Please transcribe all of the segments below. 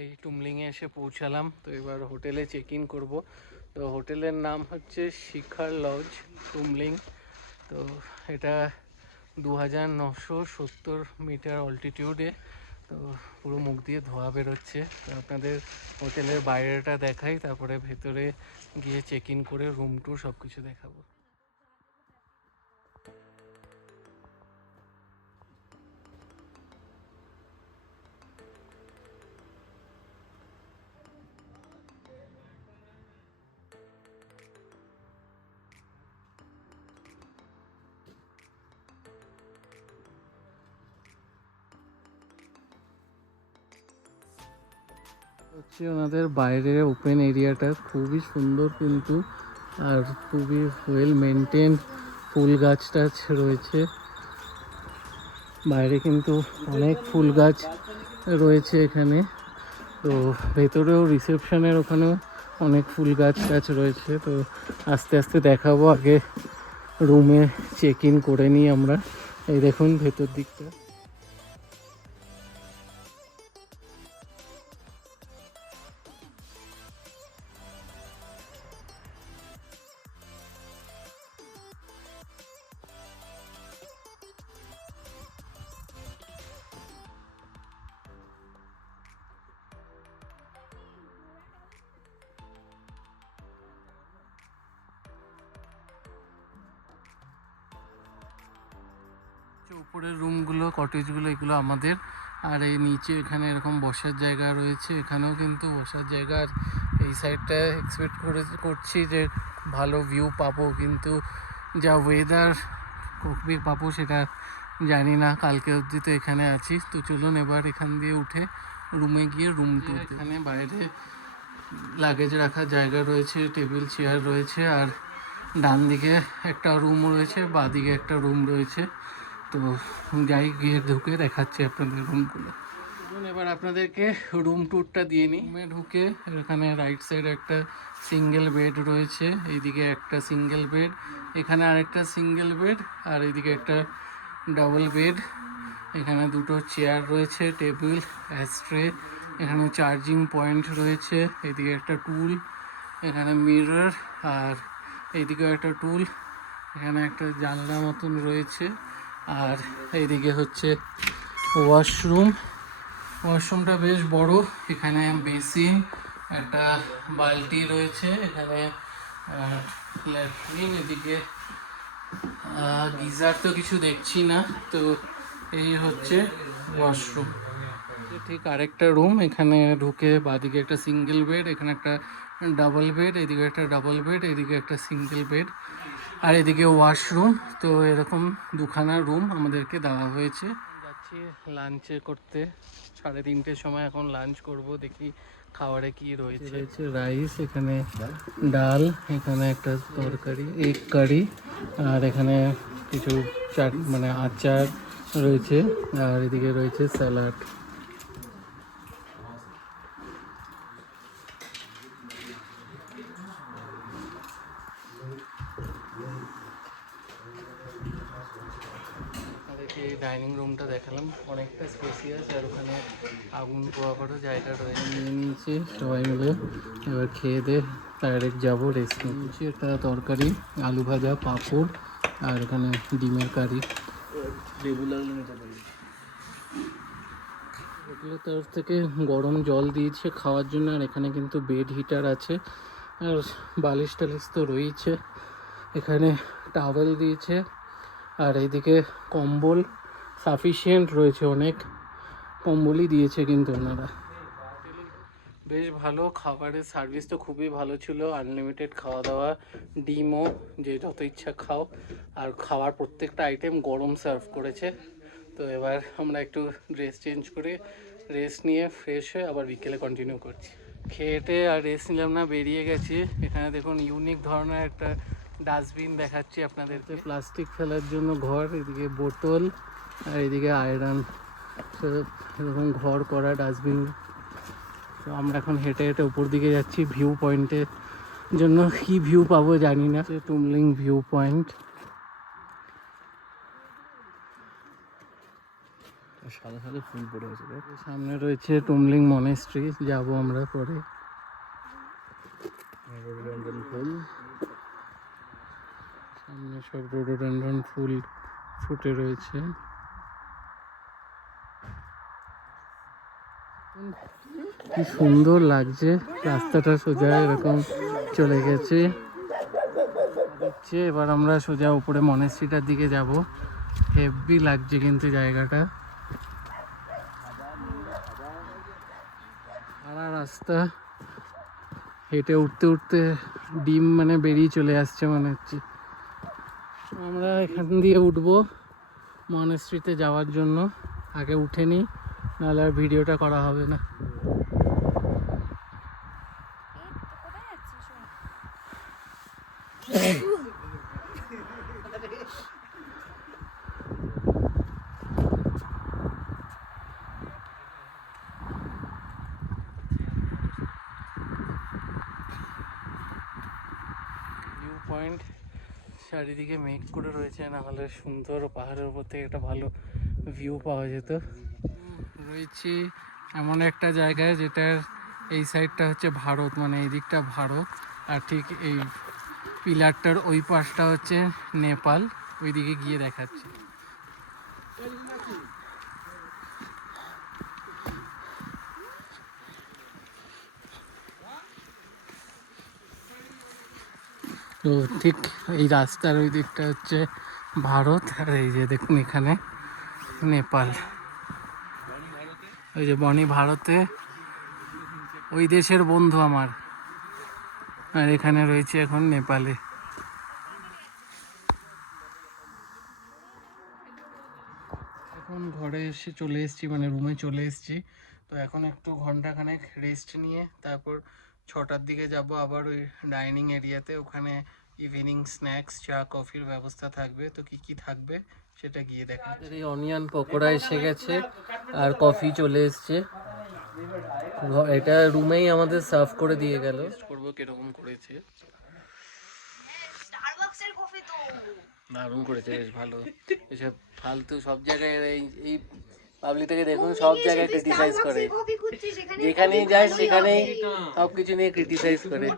এই টুমলিংয়ে এসে পৌঁছালাম। তো এবার হোটেলে চেক ইন করবো। তো হোটেলের নাম হচ্ছে শিখার লজ টুমলিং। তো এটা 2970 মিটার অল্টিটিউডে। তো পুরো মুখ দিয়ে ধোঁয়া বেরোচ্ছে। তো আপনাদের হোটেলের বাইরেটা দেখাই, তারপরে ভেতরে গিয়ে চেক ইন করে রুম টুর সব কিছু দেখাবো। হচ্ছে ওনাদের বাইরের ওপেন এরিয়াটা খুবই সুন্দর কিন্তু, আর খুবই ওয়েল মেনটেন। ফুল গাছ টাছ রয়েছে বাইরে, কিন্তু অনেক ফুল গাছ রয়েছে এখানে। তো ভেতরেও রিসেপশনের ওখানেও অনেক ফুল গাছ টাছ রয়েছে। তো আস্তে আস্তে দেখাবো, আগে রুমে চেক ইন করে নিই আমরা। এই দেখুন ভেতর দিকটা। উপরের রুমগুলো, কটেজগুলো, এগুলো আমাদের। আর এই নিচে এখানে এরকম বসার জায়গা রয়েছে, এখানেও কিন্তু বসার জায়গা। আর এই সাইডটা এক্সপেক্ট করছি যে ভালো ভিউ পাবো, কিন্তু যা ওয়েদার কবে পাবো সেটা জানি না। কালকে অবধি তো এখানে আছি। তো চলুন এবার এখান দিয়ে উঠে রুমে গিয়ে রুম টুর। এখানে বাইরে লাগেজ রাখার জায়গা রয়েছে, টেবিল চেয়ার রয়েছে, আর ডান দিকে একটা রুম রয়েছে, বাঁ দিকে একটা রুম রয়েছে। তো যাই গিয়ে ঢুকে দেখাচ্ছি আপনাদের রুমগুলো। এবার আপনাদেরকে রুম ট্যুরটা দিয়ে নিই। রুমে ঢুকে এখানে রাইট সাইডে একটা সিঙ্গেল বেড রয়েছে, এইদিকে একটা সিঙ্গেল বেড, এখানে আরেকটা সিঙ্গেল বেড, আর এইদিকে একটা ডাবল বেড। এখানে দুটো চেয়ার রয়েছে, টেবিল, অ্যাস্ট্রে, এখানে চার্জিং পয়েন্ট রয়েছে, এদিকে একটা টুল, এখানে মিরর, আর এইদিকে একটা টুল, এখানে একটা জানলা মতন রয়েছে। আর এইদিকে হচ্ছে ওয়াশরুম। ওয়াশরুমটা বেশ বড়। এখানে বেসিন, একটা বালতি রয়েছে, এখানে ল্যাট্রিন, এদিকে গিজার তো কিছু দেখছি না। তো এই হচ্ছে ওয়াশরুম। ঠিক আরেকটা রুম, এখানে ঢুকে বাঁদিকে একটা সিঙ্গেল বেড, এখানে একটা ডাবল বেড, এদিকে একটা ডাবল বেড, এদিকে একটা সিঙ্গেল বেড, আর এদিকে ওয়াশরুম। তো এরকম দুখানা রুম আমাদেরকে দেওয়া হয়েছে। যাচ্ছি লাঞ্চে করতে, 3:30-র সময় এখন লাঞ্চ করব। দেখি খাবারে কি রয়েছে। রাইস, এখানে ডাল, এখানে একটা তরকারি, এগ কারি, আর এখানে কিছু মানে আচার রয়েছে, আর এদিকে রয়েছে স্যালাড। এই ডাইনিং রুমটা দেখালাম, অনেকটা স্পেসিয়াস, আর ওখানে আগুন পোয়াবারও জায়গা রয়েছে। নিয়ে নিয়েছি সবাই মিলে, এবার খেয়ে দিয়ে ডাইরেক্ট যাবো রেস্ট নিয়েছি। একটা তরকারি, আলু ভাজা, পাঁপড়, আর এখানে ডিমের কারি। হোটেলের তরফ থেকে গরম জল দিয়েছে খাওয়ার জন্য, আর এখানে কিন্তু বেড হিটার আছে, আর বালিশ টালিশ তো রয়েছে। এখানে টাওয়েল দিয়েছে, আর এইদিকে কম্বল সাফিসিয়েন্ট রয়েছে, অনেক কম্বলই দিয়েছে কিন্তু ওনারা। বেশ ভালো, খাবারের সার্ভিস তো খুবই ভালো ছিল, আনলিমিটেড খাওয়া দাওয়া, ডিমও যে যত ইচ্ছা খাও, আর খাওয়ার প্রত্যেকটা আইটেম গরম সার্ভ করেছে। তো এবার আমরা একটু ড্রেস চেঞ্জ করে রেস্ট নিয়ে ফ্রেশ হয়ে আবার বিকেলে কন্টিনিউ করছি। খেয়েটে আর রেস্ট নিলাম না, বেরিয়ে গেছি। এখানে দেখুন ইউনিক ধরনের একটা ডাস্টবিন দেখাচ্ছি আপনাদেরকে, প্লাস্টিক ফেলার জন্য ঘর, এদিকে বোতল, আর এদিকে আয়রন, এরকম ঘর করা ডাস্টবিন। তো আমরা এখন হেঁটে হেঁটে উপর দিকে যাচ্ছি ভিউ পয়েন্টের জন্য। কি ভিউ পাবো জানি না। টুমলিং ভিউ পয়েন্ট, সাদা সাদা ফুল পড়ে আছে দেখ। সামনে রয়েছে টুমলিং মনেস্ট্রি, যাবো আমরা পরে। রডোডেনড্রন ফুল, সামনে সব রোডোডেনড্রন ফুল ফুটে রয়েছে। কি সুন্দর লাগছে, রাস্তাটা সোজা এরকম চলে গেছে। এবার আমরা সোজা উপরে মনেস্ট্রিটার দিকে যাব। হেভি লাগছে কিন্তু জায়গাটা, সারা রাস্তা হেঁটে উঠতে উঠতে ডিম মানে বেরিয়ে চলে আসছে মনে হচ্ছে। আমরা এখান দিয়ে উঠবো মনেস্ট্রিতে যাওয়ার জন্য। আগে উঠে নিই, নাহলে আর ভিডিওটা করা হবে না। ভিউ পয়েন্ট চারিদিকে মেঘ করে রয়েছে, না হলে সুন্দর পাহাড়ের উপর থেকে একটা ভালো ভিউ পাওয়া যেত। রয়েছি এমন একটা জায়গায় যেটার এই সাইডটা হচ্ছে ভারত, মানে এই দিকটা ভারত, আর ঠিক এই পিলারটার ওই পাশটা হচ্ছে নেপাল। ওইদিকে গিয়ে দেখাচ্ছি। তো ঠিক এই রাস্তার ওই দিকটা হচ্ছে ভারত, আর এই যে দেখুন এখানে নেপাল। ওই যে বনি ভারতে, ওই দেশের বন্ধু আমার, আর এখানে রয়েছে এখন নেপালে। এখন ঘরে এসে চলে এসেছি, মানে রুমে চলে এসেছি। তো এখন একটু ঘন্টাখানেক রেস্ট নিয়ে তারপর 6টার দিকে যাব আবার ওই ডাইনিং এরিয়াতে। ওখানে ইভিনিং স্ন্যাক্স, চা কফির ব্যবস্থা থাকবে। তো কি কি থাকবে সেটা গিয়ে দেখা। এই অনিয়ন পকোড়া এসে গেছে আর কফি চলে এসছে। এটা রুমেই আমাদের সার্ভ করে দিয়ে গেল। করবো কিরকম করেছে। দারুণ করেছে, বেশ ভালো। এসব ফালতু সব জায়গায় এই পাবলিকটাকে দেখুন, সব জায়গায় ক্রিটিসাইজ করে, যেখানেই যায় সেখানেই সবকিছু নিয়ে ক্রিটিসাইজ করে।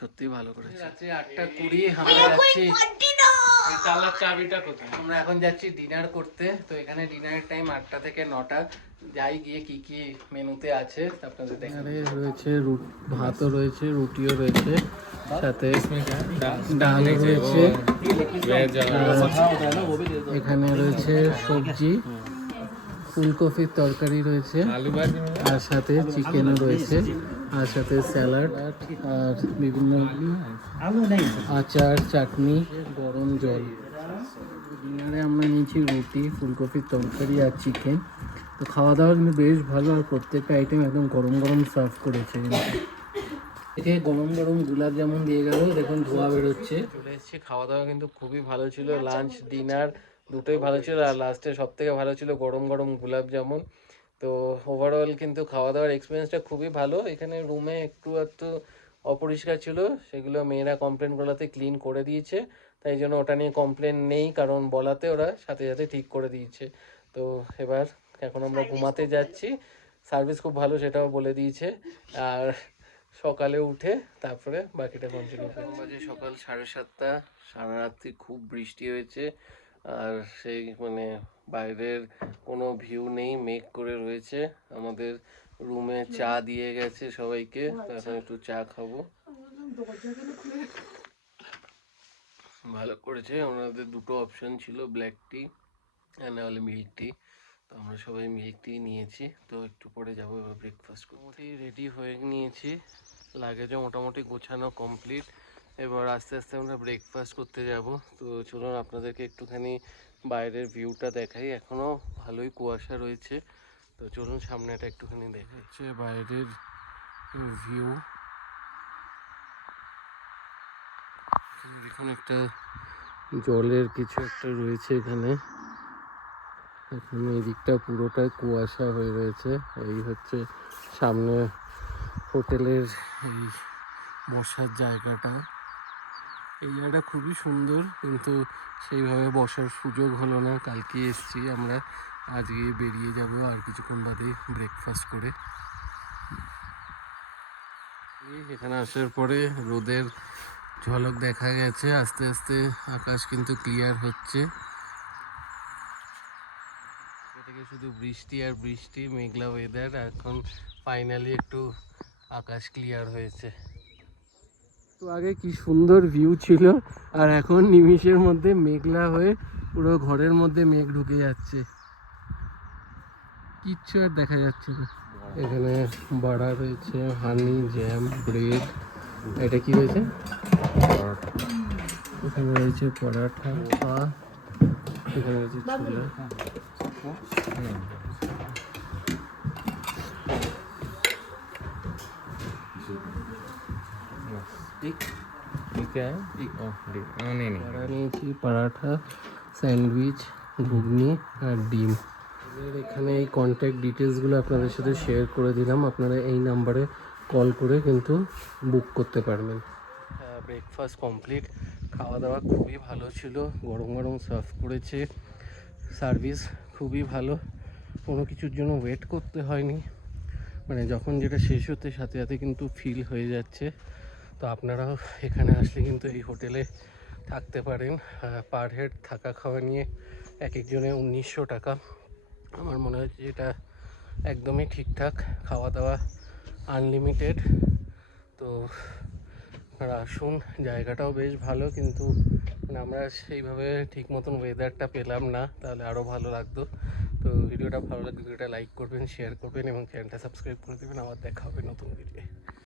সত্যি ভালো করেছে। 8:20 আমরা যাচ্ছি। আমরা এখন যাচ্ছি ডিনার করতে। তো এখানে ডিনারের টাইম 8টা থেকে 9টা। যাই গিয়ে কি কি মেনুতে আছে আপনাদের দেখাবে। রয়েছে ভাতও রয়েছে, রুটিও রয়েছে, সাথে ডাল রয়েছে, এখানে রয়েছে সবজি, ফুলকপির তরকারি রয়েছে, আর সাথে চিকেনও রয়েছে, আর সাথে স্যালাড, আর বিভিন্ন আচার, চাটনি, গরম জল। ডিনারে আমরা নিয়েছি রুটি, ফুলকপির তরকারি আর চিকেন। তো খাওয়া দাওয়া কিন্তু বেশ ভালো, আর প্রত্যেকটা আইটেম একদম গরম গরম সার্ভ করেছে। এতে গরম গরম গুলাব জামুন দিয়ে গেল, দেখুন ধোয়া বেরোচ্ছে। চলে এসেছি, খাওয়া দাওয়া কিন্তু খুবই ভালো ছিল। লাঞ্চ ডিনার দুটোই ভালো ছিল, আর লাস্টে সব থেকে ভালো ছিল গরম গরম গুলাব জামুন। তো ওভারঅল কিন্তু খাওয়া দাওয়ার এক্সপিরিয়েন্সটা খুবই ভালো। এখানে রুমে একটু অপরিষ্কার ছিল, সেগুলো মেয়েরা কমপ্লেন করলাতে ক্লিন করে দিয়েছে। তাই জন্য ওটা নিয়ে কমপ্লেন নেই, কারণ বলাতে ওরা সাথে সাথে ঠিক করে দিয়েছে। তো এবার এখন আমরা ঘুমাতে যাচ্ছি। সার্ভিস খুব ভালো সেটাও বলে দিয়েছে। আর সকালে উঠে তারপরে বাকিটা কন্টিনিউ করছি। বাজে সকাল 7:30, সারা রাত্রি খুব বৃষ্টি হয়েছে, আর সেই মানে বাইরের কোনো ভিউ নেই, মেঘ করে রয়েছে। আমাদের রুমে চা দিয়ে গেছে সবাইকে, এখন একটু চা খাবো। ভালো করেছে, আমাদের দুটো অপশন ছিল, ব্ল্যাক টি আর নাহলে মিল্ক টি। তো আমরা সবাই মিল্ক টি নিয়েছি। তো একটু পরে যাবো এবার ব্রেকফাস্ট করতে। রেডি হয়ে নিয়েছি, লাগেজও মোটামুটি গোছানো কমপ্লিট। এবার আস্তে আস্তে আমরা ব্রেকফাস্ট করতে যাব। তো চলুন আপনাদেরকে একটুখানি বাইরের ভিউটা দেখাই। এখনও ভালোই কুয়াশা রয়েছে, তো চলুন সামনেটা একটুখানি দেখা হচ্ছে বাইরের ভিউ। দেখুন একটা জলের কিছু একটা রয়েছে এখানে। এখন এই দিকটা পুরোটাই কুয়াশা হয়ে রয়েছে। এই হচ্ছে সামনে হোটেলের এই বসার জায়গাটা। এই জায়গাটা খুবই সুন্দর, কিন্তু সেইভাবে বসার সুযোগ হলো না। কালকে এসছি আমরা, আজকে বেরিয়ে যাব আর কিছুক্ষণ বাদে ব্রেকফাস্ট করে। এখানে আসার পরে রোদের ঝলক দেখা গেছে, আস্তে আস্তে আকাশ কিন্তু ক্লিয়ার হচ্ছে। থেকে শুধু বৃষ্টি আর বৃষ্টি, মেঘলা ওয়েদার, এখন ফাইনালি একটু আকাশ ক্লিয়ার হয়েছে। তো আগে কি সুন্দর ভিউ ছিল, আর এখন নিমিষের মধ্যে মেঘলা হয়ে পুরো ঘরের মধ্যে মেঘ ঢুকে যাচ্ছে, কিচ্ছু আর দেখা যাচ্ছে না। এখানে বড়া রয়েছে, হানি, জ্যাম, ব্রেড। এটা কি রয়েছে? এখানে রয়েছে পরাঠা, পা, এখানে রয়েছে ছোলা। বড়া নিয়েছি, পরাঠা, স্যান্ডউইচ, ঘুগনি আর ডিম। এখানে এই কন্ট্যাক্ট ডিটেলসগুলো আপনাদের সাথে শেয়ার করে দিলাম, আপনারা এই নাম্বারে কল করে কিন্তু বুক করতে পারবেন। ব্রেকফাস্ট কমপ্লিট, খাওয়া দাওয়া খুবই ভালো ছিল, গরম গরম সার্ভ করেছে, সার্ভিস খুবই ভালো, কোনো কিছুর জন্য ওয়েট করতে হয়নি, মানে যখন যেটা শেষ হতে সাথে সাথে কিন্তু ফিল হয়ে যাচ্ছে। তো আপনারাও এখানে আসলে কিন্তু এই হোটেলে থাকতে পারেন। পার হেড থাকা খাওয়া নিয়ে এক একজনে 1900 টাকা। আমার মনে হচ্ছে এটা একদমই ঠিকঠাক, খাওয়া দাওয়া আনলিমিটেড। তো আপনারা আসুন, জায়গাটাও বেশ ভালো, কিন্তু আমরা সেইভাবে ঠিক মতন ওয়েদারটা পেলাম না, তাহলে আরও ভালো লাগতো। তো ভিডিওটা ভালো লাগলে ভিডিওটা লাইক করবেন, শেয়ার করবেন এবং চ্যানেলটা সাবস্ক্রাইব করে দেবেন। আবার দেখা হবে নতুন ভিডিও।